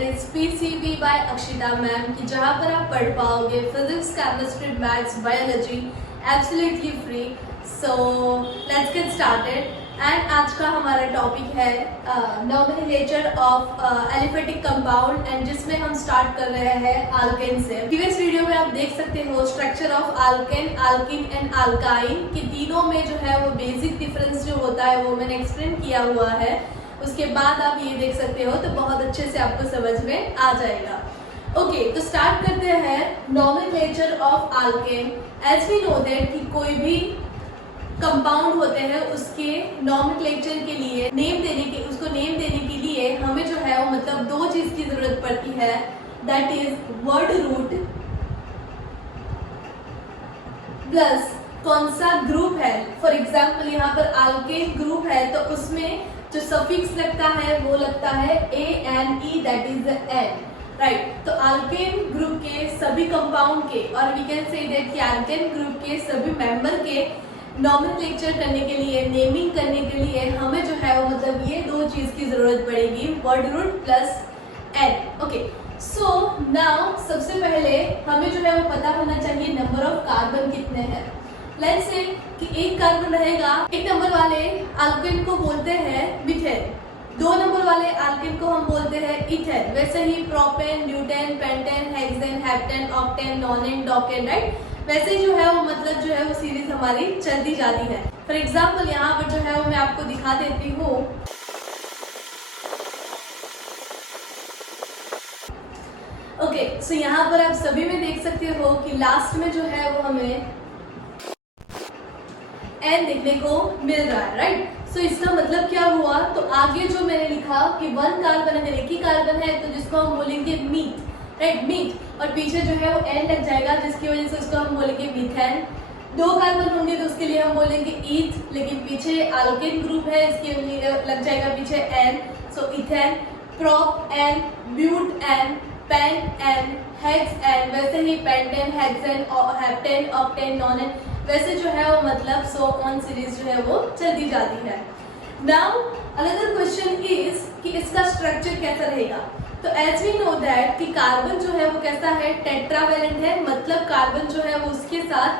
Channel is PCB by Akshita ma'am कि जहाँ पर आप पढ़ पाओगे physics, chemistry, maths, biology absolutely free. So let's get started. And आज का हमारा टॉपिक है nomenclature of aliphatic compound, and जिसमें हम स्टार्ट कर रहे हैं आल्केन से। प्रीवियस वीडियो में आप देख सकते हो स्ट्रक्चर ऑफ आल्केन, आल्कीन एंड आल्काइन कि तीनों में जो है वो बेसिक डिफरेंस जो होता है वो मैंने एक्सप्लेन किया हुआ है। उसके बाद आप ये देख सकते हो तो बहुत अच्छे से आपको समझ में आ जाएगा। ओके, तो स्टार्ट करते हैं nomenclature of alkane. As we know that कि कोई भी कंपाउंड होते हैं उसके नॉमेनक्लेचर के लिए उसको नेम देने के लिए हमें जो है वो मतलब दो चीज की जरूरत पड़ती है, that is word root plus कौन सा ग्रुप है। फॉर एग्जाम्पल यहाँ पर आल्केन ग्रुप है तो उसमें जो सफिक्स लगता है वो लगता है ANE, that is the ane, right. तो आल्केन ग्रुप के सभी कंपाउंड के और वी कैन से दैट कि आल्केन ग्रुप के सभी मेंबर के नॉमेनक्लेचर करने के लिए, नेमिंग करने के लिए हमें जो है वो मतलब ये दो चीज की जरूरत पड़ेगी, word root plus ane. Okay, so now सबसे पहले हमें जो है वो पता होना चाहिए नंबर ऑफ कार्बन कितने हैं। लेट्स से कि एक कार्बन रहेगा, एक नंबर वाले आल्केन को बोलते हैं मीथेन, दो नंबर वाले आल्केन को हम बोलते हैं इथेन। वैसे ही propane, butane, pentane, hexane, heptane, octane, nonane, decane, right. वैसे ही जो है वो मतलब जो है वो सीरीज हमारी चलती जाती है। फॉर एग्जाम्पल यहाँ पर जो है वो मैं आपको दिखा देती हूँ। ओके, सो यहाँ पर आप सभी में देख सकते हो कि लास्ट में जो है वो हमें एन देखने को मिल रहा है, राइट। सो इसका मतलब क्या हुआ, तो आगे जो मैंने लिखा कि वन कार्बन अगर एक ही कार्बन है तो जिसको हम बोलेंगे मीथ, राइट, मीथ, और पीछे जो है वो एन लग जाएगा जिसकी वजह से उसको हम बोलेंगे मीथेन। दो कार्बन होंगे तो उसके लिए हम बोलेंगे ईथ, लेकिन पीछे आल्केन ग्रुप है इसके लिए लग जाएगा पीछे ane, so ethane. Propane, butane, pentane, hexane, वैसे ही pentane, hexane, heptane, octane, nonane, वैसे जो है वो मतलब सो ऑन सीरीज जो है वो चलती जाती है। नाउ अनदर क्वेश्चन इज कि इसका स्ट्रक्चर कैसा रहेगा। तो एज वी नो दैट कि कार्बन जो है वो कैसा है, टेट्रावेलेंट है, मतलब कार्बन जो है वो उसके साथ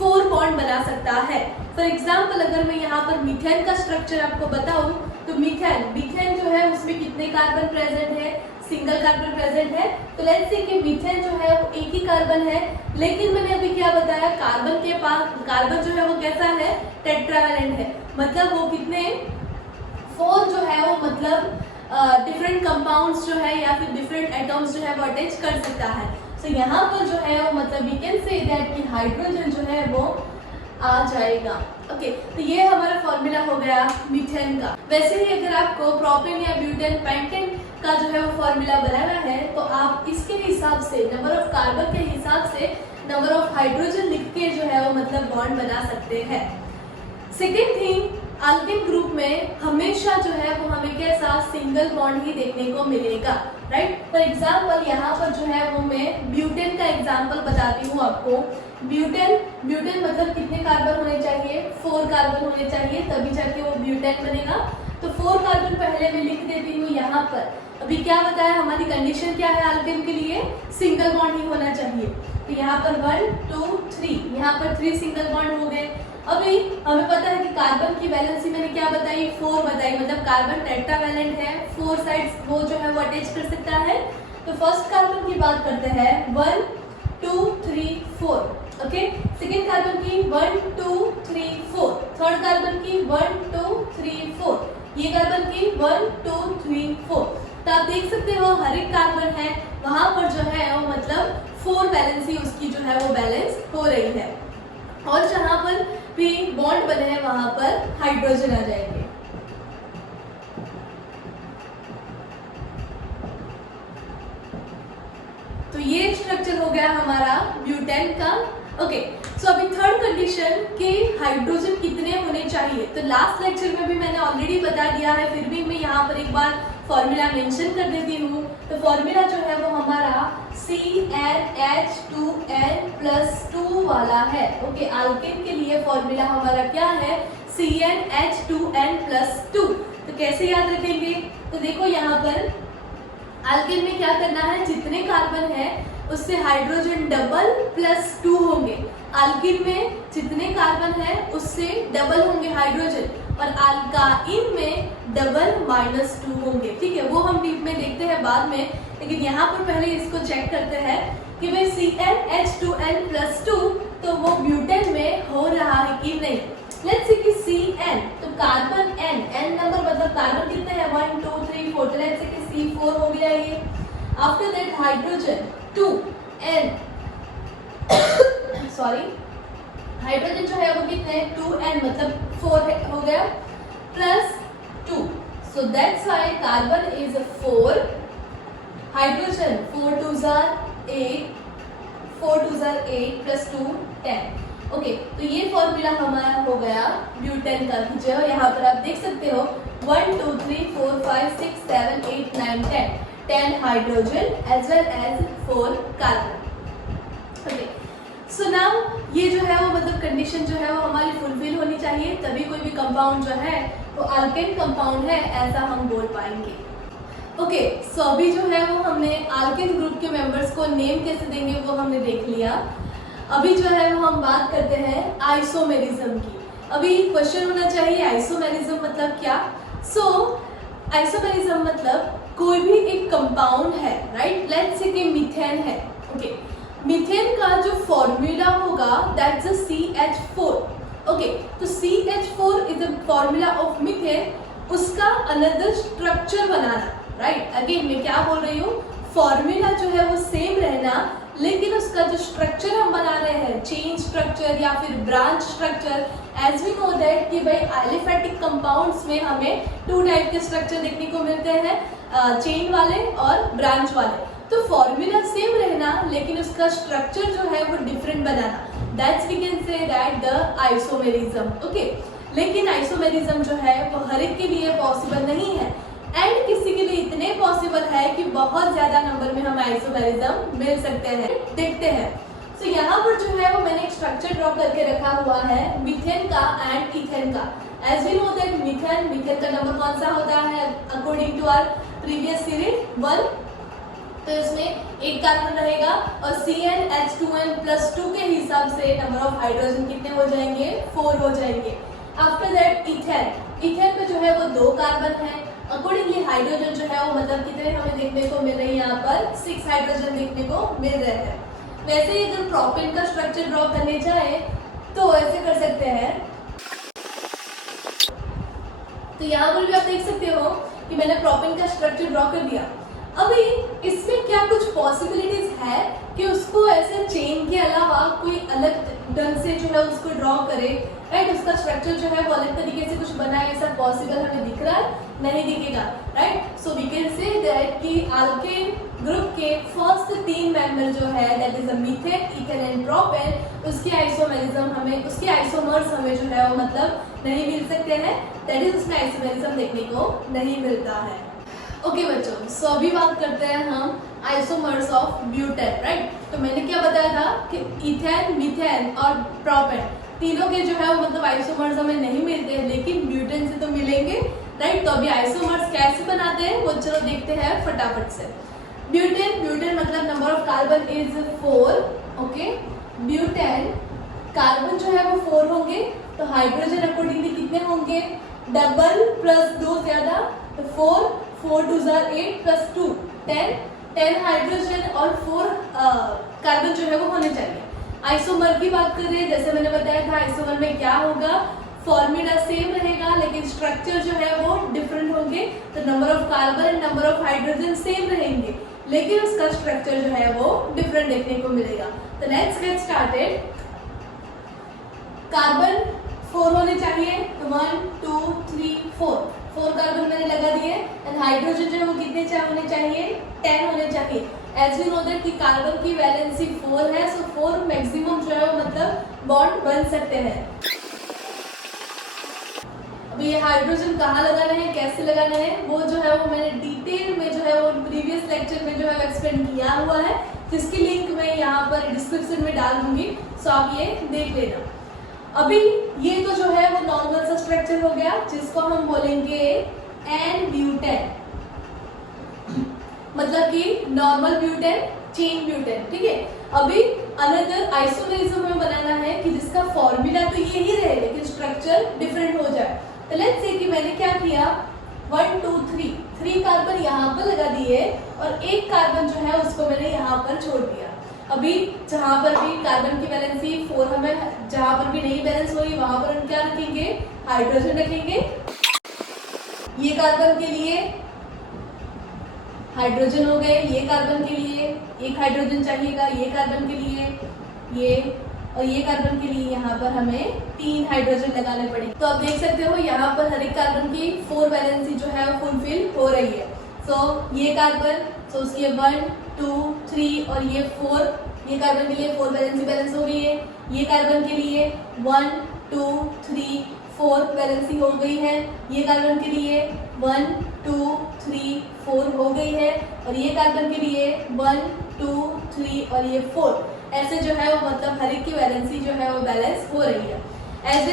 4 बॉन्ड बना सकता है। फॉर एग्जाम्पल अगर मैं यहाँ पर मीथेन का स्ट्रक्चर आपको बताऊं तो मीथेन जो है उसमें कितने कार्बन प्रेजेंट है, सिंगल कार्बन प्रेजेंट है। तो लेट्स से कि मीथेन जो है वो एक ही कार्बन है, लेकिन मैंने अभी क्या बताया, कार्बन के पास कार्बन जो है वो कैसा है, टेट्रावेलेंट है, मतलब वो कितने 4 जो है वो मतलब डिफरेंट कंपाउंड्स जो है या फिर डिफरेंट एटम्स जो है वो अटैच कर सकता है। सो यहाँ पर जो है वो मतलब वी कैन से दैट कि हाइड्रोजन जो है वो आ जाएगा। ओके, तो ये हमारा फॉर्मूला हो गया मीथेन का। वैसे ही अगर आपको प्रोपेन या ब्यूटेन, पेंटेन का जो है वो फॉर्मूला बनाना है तो आप इसके हिसाब से नंबर ऑफ कार्बन के हिसाब से नंबर ऑफ हाइड्रोजन लिख के जो है वो मतलब बॉन्ड बना सकते हैं। सेकेंड थिंग, आल्केन ग्रुप में हमेशा जो है वो हमें कैसा सिंगल बॉन्ड ही देखने को मिलेगा, राइट। फॉर एग्जाम्पल यहाँ पर जो है वो मैं ब्यूटेन का एग्जाम्पल बताती हूँ आपको। ब्यूटेन मतलब कितने कार्बन होने चाहिए, 4 कार्बन होने चाहिए, तभी जाके वो ब्यूटेन बनेगा। तो 4 कार्बन पहले मैं लिख देती हूँ यहाँ पर। अभी क्या बताया, हमारी कंडीशन क्या है आल्केन के लिए, सिंगल बॉन्ड ही होना चाहिए। तो यहाँ पर 1 2 3, यहाँ पर 3 सिंगल बॉन्ड हो गए। अभी हमें पता है कि कार्बन की वैलेंसी मैंने क्या बताई, 4 बताई, मतलब कार्बन टेट्रावेलेंट है, 4 साइड्स वो जो है वो अटैच कर सकता है। तो फर्स्ट कार्बन की बात करते हैं 1 2 3 4, ओके। सेकेंड कार्बन की 1 2 3 4, थर्ड कार्बन की 1 2 3 4, ये कार्बन की 1 2 3 4। तो आप देख सकते हो हर एक कार्बन है वहां पर जो है वो मतलब 4 वैलेंसी उसकी जो है वो बैलेंस हो रही है, और जहां पर भी बॉन्ड बने हैं वहां पर हाइड्रोजन आ जाएंगे। तो ये स्ट्रक्चर हो गया हमारा ब्यूटेन का। ओके, सो अभी थर्ड कंडीशन कि हाइड्रोजन कितने होने चाहिए। तो लास्ट लेक्चर में भी मैंने ऑलरेडी बता दिया है, फिर भी मैं यहाँ पर एक बार फॉर्मूला मेंशन कर देती हूँ। तो फॉर्मूला जो है वो हमारा CnH2n+2 वाला है। ओके, आल्केन के लिए फॉर्मूला हमारा क्या है, CnH2n+2। तो कैसे याद रखेंगे, तो देखो यहाँ पर अल्केन में क्या करना है, जितने कार्बन है उससे हाइड्रोजन डबल प्लस 2 होंगे। अल्किन में जितने कार्बन है उससे डबल होंगे हाइड्रोजन, और अल्काइन में डबल -2 होंगे। ठीक है, वो हम डीप में देखते हैं बाद में, लेकिन यहाँ पर पहले इसको चेक करते हैं कि भाई CnH2n+2 तो वो ब्यूटेन में हो रहा है कि नहीं। लेट्स सी कि Cn तो कार्बन n नंबर मतलब कार्बन कितने हैं 1 2 3 4, तो लेट्स सी कि C4 हो गया ये। After that hydrogen 2n sorry hydrogen जो है वो कितने हैं 2n मतलब 4 हो गया plus 2, so that's why carbon is 4, hydrogen 4 2s are 8, 4 2s are 8 plus 2 10। Okay, तो ये फॉर्मूला हमारा हो गया ब्यूटेन का। जो यहाँ पर आप देख सकते हो 1 2 3 4 5 6 7 8 9 10 hydrogen as well as 4 carbon. Okay, so now ये जो है वो मतलब कंडीशन जो है वो हमारी फुलफिल होनी चाहिए, तभी कोई भी कंपाउंड जो है वो अल्केन कंपाउंड है ऐसा हम बोल पाएंगे। ओके, सो अभी जो है वो हमने अल्केन ग्रुप के मेंबर्स को नेम कैसे देंगे वो हमने देख लिया। अभी जो है वो हम बात करते हैं आइसोमेरिज्म की। अभी क्वेश्चन होना चाहिए आइसोमेरिज्म मतलब क्या। सो आइसोमेरिज्म मतलब कोई भी एक कंपाउंड है, राइट, लेट्स से कि मीथेन है। ओके, मीथेन का जो फॉर्मूला होगा दैट्स अ CH4। ओके, तो CH4 is the formula of methane, उसका अनदर स्ट्रक्चर बनाना, राइट। अगेन मैं क्या बोल रही हूँ, फॉर्मूला जो है वो सेम रहना, लेकिन उसका जो स्ट्रक्चर हम बना रहे हैं, चेन स्ट्रक्चर या फिर branch structure, as we know that कि भाई एलिफेटिक कंपाउंड्स में हमें 2 टाइप के स्ट्रक्चर देखने को मिलते हैं, चेन वाले और ब्रांच वाले। तो फॉर्मूला सेम रहना लेकिन उसका स्ट्रक्चर जो है वो डिफरेंट बनाना, that's we can say that the isomerism. Okay, लेकिन आइसोमेरिज्म जो है वो हर एक के लिए पॉसिबल नहीं है, एंड किसी के लिए इतने पॉसिबल है कि बहुत ज्यादा नंबर में हम आइसोमेरिज्म मिल सकते हैं। देखते हैं, तो यहाँ पर जो है वो मैंने एक स्ट्रक्चर ड्रॉ करके रखा हुआ है मीथेन का एंड इथेन का। As we know that methane का नंबर कौन सा होता है according to our previous series 1, तो इसमें एक कार्बन रहेगा और CnH2n+2 के हिसाब से नंबर ऑफ हाइड्रोजन कितने हो जाएंगे 4 हो जाएंगे। आफ्टर दैट इथेन में जो है वो 2 कार्बन है, अकॉर्डिंगली हाइड्रोजन जो है वो मतलब कितने हमें देखने को मिल रही है, यहाँ पर 6 हाइड्रोजन देखने को मिल रहे हैं। वैसे ही अगर प्रोपेन का स्ट्रक्चर ड्रॉ करने जाए तो ऐसे कर सकते हैं। तो यहाँ पर भी आप देख सकते हो कि मैंने प्रोपेन का स्ट्रक्चर ड्रॉ कर दिया। अभी इसमें क्या कुछ पॉसिबिलिटीज है कि उसको ऐसे चेन के अलावा कोई अलग ढंग से जो है उसको ड्रॉ करे, राइट, उसका स्ट्रक्चर जो है वो अलग तरीके से कुछ बनाए, ऐसा पॉसिबल हमें दिख रहा है? नहीं दिखेगा, right. So we can say that कि अल्केन ग्रुप के फर्स्ट 3 मेंबर जो है that is methane, ethane and propane, उसके आइसोमेरिज्म हमें, उसके आइसोमर्स हमें जो है वो मतलब नहीं मिल सकते हैं, दैट इज उसमें आइसोमेरिज्म देखने को नहीं मिलता है। ओके बच्चों, सो अभी बात करते हैं हम आइसोमर्स ऑफ ब्यूटेन, राइट। तो मैंने क्या बताया था कि इथेन, मीथेन और प्रोपेन तीनों के जो है वो मतलब आइसोमर्स हमें नहीं मिलते हैं, लेकिन ब्यूटेन से तो मिलेंगे, राइट। तो अभी आइसोमर्स कैसे बनाते हैं वो चलो देखते हैं फटाफट से। ब्यूटेन मतलब number of carbon is 4। Okay, butane carbon जो है वो 4 होंगे, तो हाइड्रोजन अकॉर्डिंगली कितने होंगे, डबल प्लस 2 ज्यादा, तो 4 4 2s are 8 प्लस 2 10 हाइड्रोजन और 4 कार्बन जो है वो होने चाहिए। आइसोमर की बात कर रहे हैं, जैसे मैंने बताया था आइसोमर में क्या होगा, फॉर्मूला सेम रहेगा लेकिन स्ट्रक्चर जो है वो डिफरेंट होंगे। तो number of carbon and number of hydrogen same रहेंगे लेकिन उसका स्ट्रक्चर जो है वो डिफरेंट देखने को मिलेगा। तो लेट्स गेट स्टार्टेड। कार्बन 4 होने चाहिए, तो 1 2 3 4 कार्बन मैंने लगा दिए, एंड हाइड्रोजन जो है वो कितने होने चाहिए, 10 होने चाहिए। एज वी नो दैट कि कार्बन की वैलेंसी 4 है, सो 4 मैक्सिमम जो है वो मतलब बॉन्ड बन सकते हैं। अभी ये हाइड्रोजन कहाँ लगाना है, कैसे लगाना है, वो जो है वो मैंने डिटेल में जो है वो प्रीवियस लेक्चर में जो है एक्सप्लेन किया हुआ है, जिसकी लिंक मैं यहाँ पर डिस्क्रिप्शन में डाल दूंगी, सो आप ये देख लेना। अभी ये तो जो है वो नॉर्मल सा स्ट्रक्चर हो गया जिसको हम बोलेंगे एन ब्यूटेन। मतलब कि नॉर्मल ब्यूटेन, चेन ब्यूटेन, ठीक है। अभी अनदर आइसोमेरिज्म हमें बनाना है कि जिसका फॉर्मूला तो यही रहे लेकिन स्ट्रक्चर डिफरेंट हो जाए। तो लेट्स से कि मैंने क्या किया, 1 2 3 कार्बन यहाँ पर लगा दिए और एक कार्बन जो है उसको मैंने यहाँ पर छोड़ दिया। अभी जहाँ पर भी कार्बन की वैलेंसी 4 हमें, जहाँ पर भी नहीं बैलेंस हो रही वहां पर हम क्या रखेंगे, हाइड्रोजन रखेंगे। ये कार्बन के लिए हाइड्रोजन हो गए, ये कार्बन के लिए एक हाइड्रोजन चाहिएगा, ये कार्बन के लिए ये, और ये कार्बन के लिए यहाँ पर हमें 3 हाइड्रोजन लगाने पड़ेंगे। तो आप देख सकते हो यहाँ पर हर एक कार्बन की 4 वैलेंसी जो है वो फुलफिल हो रही है। सो ये कार्बन, सो उसकी 1 2 3 और ये 4, ये कार्बन के लिए 4 वैलेंसी बैलेंस हो गई है। ये कार्बन के लिए 1 2 3 4 वैलेंसी हो गई है। ये कार्बन के लिए 1 2 3 4 हो गई है और ये कार्बन के लिए 1 2 3 और ये 4। ऐसे जो है वो मतलब हर एक की वैलेंसी जो है वो बैलेंस हो रही है। एज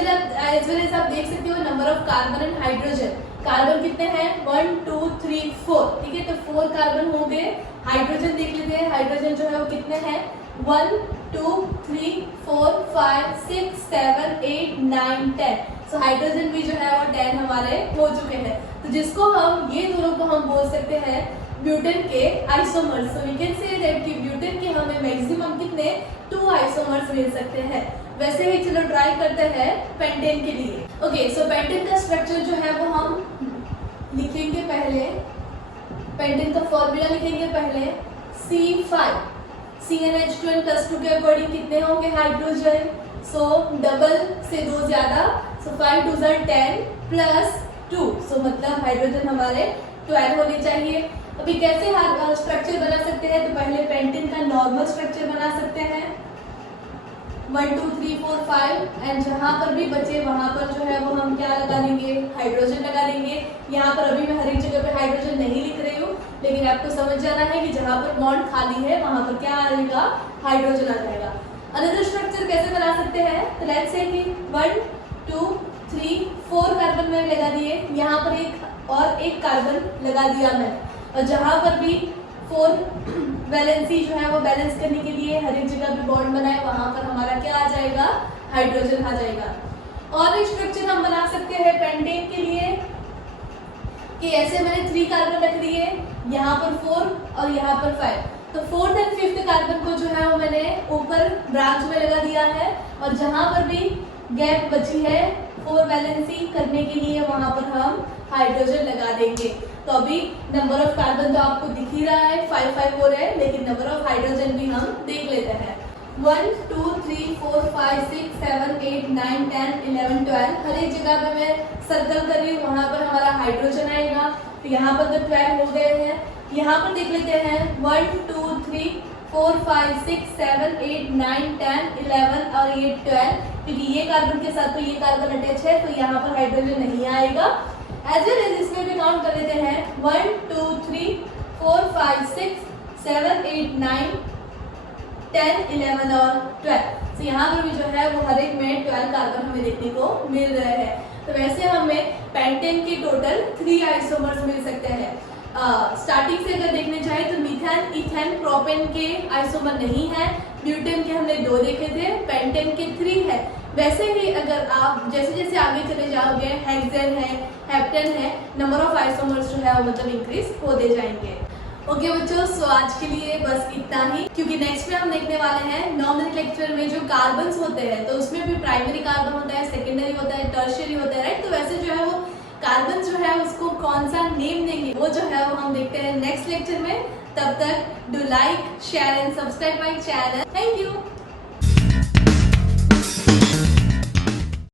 वेल एज आप देख सकते हो number of carbon and hydrogen. Carbon कितने हैं, 1 2 3 4, ठीक है। तो 4 कार्बन हो गए। हाइड्रोजन देख लेते हैं, हाइड्रोजन जो है वो कितने हैं, 1 2 3 4 5 6 7 8 9 10। सो हाइड्रोजन भी जो है वो 10 हमारे हो चुके हैं। तो जिसको हम, ये दोनों को हम बोल सकते हैं ब्यूटेन के isomers. So we can say that कि ब्यूटेन के हमें मैक्सिमम कितने 2 आइसोमर्स मिल सकते हैं। वैसे ही चलो ट्राई करते हैं पेंटेन के लिए। ओके, सो पेंटेन का स्ट्रक्चर जो है वो हम लिखेंगे पहले, पेंटेन का फॉर्मूला लिखेंगे पहले, C5 CnH2n+2 के अकॉर्डिंग कितने होंगे हाइड्रोजन, सो डबल से 2 ज्यादा, सो 5 2 10 प्लस 2, सो मतलब हाइड्रोजन हमारे 12 होने चाहिए। अभी कैसे स्ट्रक्चर बना सकते हैं, तो पहले पेंटेन का नॉर्मल स्ट्रक्चर बना सकते हैं 1 2 3 4 5 एंड जहाँ पर भी बचे वहां पर जो है वो हम क्या लगा देंगे, हाइड्रोजन लगा देंगे। यहाँ पर अभी मैं हर एक जगह पे हाइड्रोजन नहीं लिख रही हूँ, लेकिन आपको समझ जाना है कि जहाँ पर बॉन्ड खाली है वहां पर क्या आ जाएगा, हाइड्रोजन आ जाएगा। अनदर स्ट्रक्चर कैसे बना सकते हैं, तो लेट्स से कि 1 2 3 4 कार्बन मैंने लगा दिए, यहाँ पर एक कार्बन लगा दिया मैंने, और जहाँ पर भी 4 वैलेंसी जो है वो बैलेंस करने के लिए हर एक जगह पे बॉन्ड बनाए, वहां पर हमारा क्या आ जाएगा, हाइड्रोजन आ जाएगा। और एक स्ट्रक्चर हम बना सकते हैं पेंटेन के लिए कि ऐसे मैंने 3 कार्बन रख दिए, यहाँ पर 4 और यहाँ पर 5, तो 4th एंड 5th कार्बन को जो है वो मैंने ऊपर ब्रांच में लगा दिया है, और जहाँ पर भी गैप बची है 4 वैलेंसी करने के लिए वहां पर हम हाइड्रोजन लगा देंगे। तो अभी नंबर ऑफ कार्बन तो आपको दिख ही रहा है 5 5 हो रहे हैं, लेकिन नंबर ऑफ हाइड्रोजन भी हम देख लेते हैं 1 2 3 4 5 6 7 8 9 10 11 12। हर एक जगह पे मैं सर्कल कर रही हूँ, वहां पर हमारा हाइड्रोजन आएगा। तो यहाँ पर तो 12 हो गए हैं। यहाँ पर देख लेते हैं 1 2 3 4 5 6 7 8 9 10 11 और ये 12, क्योंकि ये कार्बन के साथ तो ये कार्बन अटैच है, तो यहाँ पर हाइड्रोजन नहीं आएगा। एज वेल एज इसमें भी काउंट कर लेते हैं 1 2 3 4 5 6 7 8 9 10 11 और 12। तो यहाँ पर भी जो है वो हर एक में 12 कार्बन हमें देखने को मिल रहे हैं। तो वैसे हमें पेंटेन के टोटल 3 आइसोमर्स मिल सकते हैं। स्टार्टिंग से अगर देखने चाहे तो मीथेन, इथेन, प्रोपेन के आइसोमर नहीं है। ब्यूटेन के हमने 2 देखे थे, पेंटेन के 3 है। वैसे ही अगर आप जैसे जैसे आगे चले जाओगे, हेक्सेन है, हेप्टेन है, नंबर ऑफ आइसोमर्स जो है वो मतलब इंक्रीज होते जाएंगे। ओके बच्चों, सो आज के लिए बस इतना ही, क्योंकि नेक्स्ट में हम देखने वाले हैं 9 मिनट लेक्चर में जो कार्बन्स होते हैं, तो उसमें भी प्राइमरी कार्बन होता है, सेकेंडरी होता है, टर्शियरी होता है, राइट। तो वैसे जो है वो कार्बन जो है उसको कौन सा नेम देंगे वो जो है वो हम देखते हैं नेक्स्ट लेक्चर में। तब तक do like, share and subscribe my channel. Thank you.